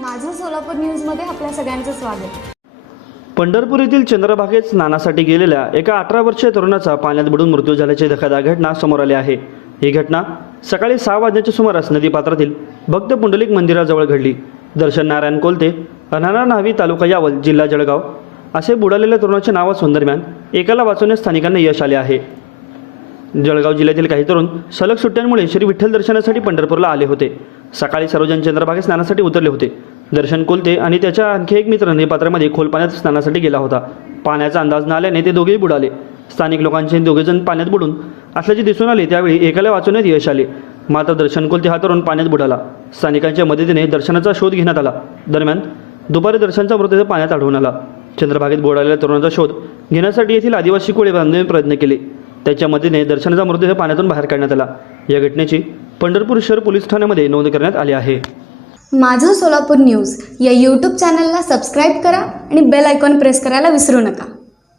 माझं सोलापूर न्यूजमध्ये आपल्या सगळ्यांचं स्वागत. पंढरपूर येथील चंद्रभागेत स्नानासाठी गेलेल्या एका अठरा वर्षीय तरुणाचा पाण्यात बुडून मृत्यू झाल्याची धकादा घटना समोर आली आहे. ही घटना सकाळी सहा वाजण्याच्या सुमारास नदीपात्रातील भक्त पुंडलिक मंदिराजवळ घडली. दर्शन नारायण कोलते अनाना न्हावी तालुका यावल जिल्हा जळगाव असे बुडालेल्या तरुणाचे नाव असून दरम्यान एकाला वाचवण्यास स्थानिकांना यश आले आहे. जळगाव जिल्ह्यातील काही तरुण सलग सुट्ट्यांमुळे श्री विठ्ठल दर्शनासाठी पंढरपूरला आले होते. सकाळी सर्वजण चंद्रभागे स्नानासाठी उतरले होते. दर्शन कोलते आणि त्याच्या आणखी एक मित्र नदीपात्रामध्ये खोल पाण्यात स्नानासाठी गेला होता. पाण्याचा अंदाज न आल्याने ते दोघेही बुडाले. स्थानिक लोकांचे दोघेजण पाण्यात बुडून असल्याचे दिसून आले त्यावेळी एकाला वाचवण्यात यश आले. मात्र दर्शन कोलते हा तरुण पाण्यात बुडाला. स्थानिकांच्या मदतीने दर्शनाचा शोध घेण्यात आला. दरम्यान दुपारी दर्शनचा मृतदेह पाण्यात आढळून आला. चंद्रभागेत बुडालेल्या तरुणाचा शोध घेण्यासाठी येथील आदिवासी कोळी बांधवांनी प्रयत्न केले. त्याच्या मदतीने दर्शनाचा मृतदेह पाण्यातून बाहेर काढण्यात आला. या घटनेची पंढरपूर शहर पोलीस ठाण्यामध्ये नोंद करण्यात आली आहे. माझं सोलापूर न्यूज या यूट्यूब चॅनलला सबस्क्राईब करा आणि बेल आयकॉन प्रेस करायला विसरू नका.